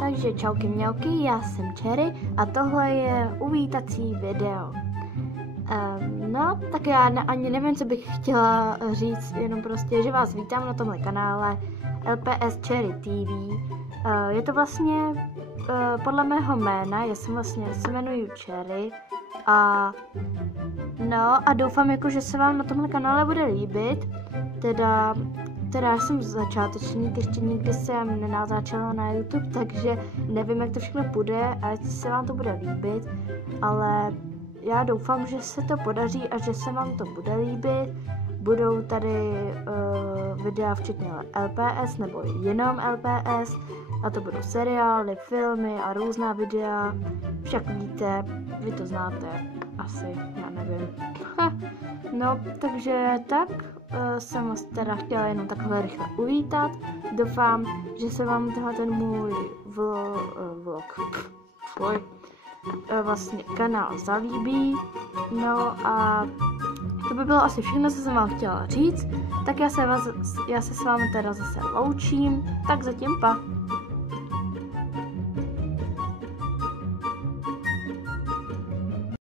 Takže čauky mňauky, já jsem Cherry a tohle je uvítací video. No, tak já ani nevím, co bych chtěla říct, jenom prostě, že vás vítám na tomhle kanále LPS Cherry TV. Je to vlastně podle mého jména, já se jmenuji Cherry a doufám, že se vám na tomhle kanále bude líbit. Teda já jsem začátečník, ještě nikdy jsem nenatáčela na YouTube, takže nevím, jak to všechno půjde a jestli se vám to bude líbit, ale já doufám, že se to podaří a že se vám to bude líbit. Budou tady videa včetně LPS nebo jenom LPS, a to budou seriály, filmy a různá videa. Však víte, vy to znáte, asi, já nevím. No, takže tak jsem vás teda chtěla jenom takhle rychle uvítat. Doufám, že se vám ten můj vlastně kanál zalíbí. No a to by bylo asi všechno, co jsem vám chtěla říct. Tak já se s vámi teda zase loučím. Tak zatím pa.